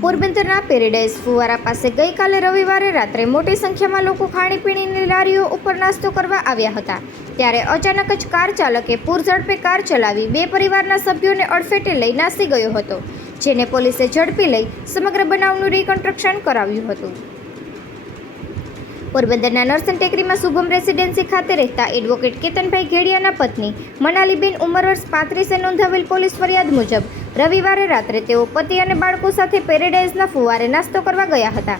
પોરબંદરના પેરેડાઇઝ ફુવારા પાસે ગઈકાલે રવિવારે રાત્રે મોટી સંખ્યામાં લોકો ખાણીપીણીની લારીઓ ઉપર નાસ્તો કરવા આવ્યા હતા. ત્યારે અચાનક જ કાર ચાલકે પૂર ઝડપે કાર ચલાવી બે પરિવારના સભ્યોને અડફેટે લઈ નાસી ગયો હતો, જેને પોલીસે ઝડપી લઈ સમગ્ર બનાવનું રિકન્સ્ટ્રક્શન કરાવ્યું હતું. પોરબંદરના નરસન ટેકરીમાં શુભમ રેસિડેન્સી ખાતે રહેતા એડવોકેટ કેતનભાઈ ઘેડિયાના પત્ની મનાલીબેન ઉંમર વર્ષ પાંત્રીસે નોંધાવેલ પોલીસ ફરિયાદ મુજબ રવિવારે રાત્રે તેઓ પતિ અને બાળકો સાથે પેરેડાઇઝના ફુવારે નાસ્તો કરવા ગયા હતા.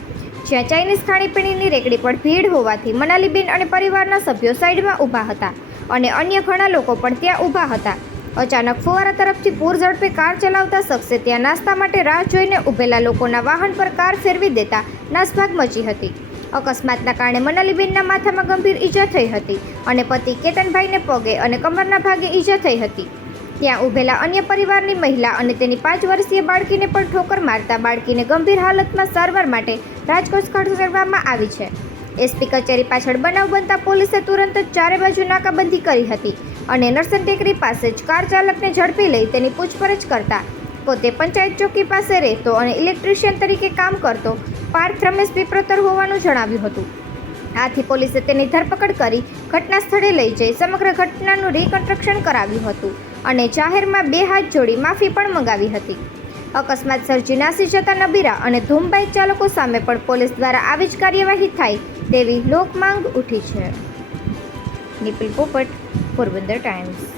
જ્યાં ચાઇનીઝ ખાણીપીણીની રેકડી પર ભીડ હોવાથી મનાલીબેન અને પરિવારના સભ્યો સાઈડમાં ઊભા હતા અને અન્ય ઘણા લોકો પણ ત્યાં ઊભા હતા. અચાનક ફુવારા તરફથી પૂર ઝડપે કાર ચલાવતા શખ્સે ત્યાં નાસ્તા માટે રાહ જોઈને ઊભેલા લોકોના વાહન પર કાર ફેરવી દેતા નાસભાગ મચી હતી. અકસ્માતના કારણે મનાલીબેનના માથામાં ગંભીર ઈજા થઈ હતી અને પતિ કેતનભાઈને પગે અને કમરના ભાગે ઈજા થઈ હતી. ત્યાં ઊભેલા અન્ય પરિવારની મહિલા અને તેની પાંચ વર્ષીય બાળકીને પણ ઠોકર મારતા બાળકીને ગંભીર હાલતમાં સારવાર માટે રાજકોટ ખસેડવામાં આવી છે. એસપી કચેરી પાછળ બનાવ બનતા પોલીસે તુરંત જ ચારે બાજુ નાકાબંધી કરી હતી અને નરસન ટેકરી પાસે જ કાર ચાલકને ઝડપી લઈ તેની પૂછપરછ કરતા પોતે પંચાયત ચોકી પાસે રહેતો અને ઇલેક્ટ્રિશિયન તરીકે કામ કરતો પાર્થ રમેશ પીપ્રોતર હોવાનું જણાવ્યું હતું. આથી પોલીસે તેની ધરપકડ કરી ઘટના સ્થળે લઈ જઈ સમગ્ર ઘટનાનું રિકન્સ્ટ્રક્શન કરાવ્યું હતું. અને જાહેરમાં બે હાથ જોડી માફી પણ મંગાવી હતી. અકસ્માત સર્જી નાસી જતા નબીરા અને ધૂમ બાઇક ચાલકો સામે પણ પોલીસ દ્વારા આવી જ કાર્યવાહી થાય તેવી લોકમાંગ ઉઠી છે. નિપુલ પોપટ, પોરબંદર ટાઈમ્સ.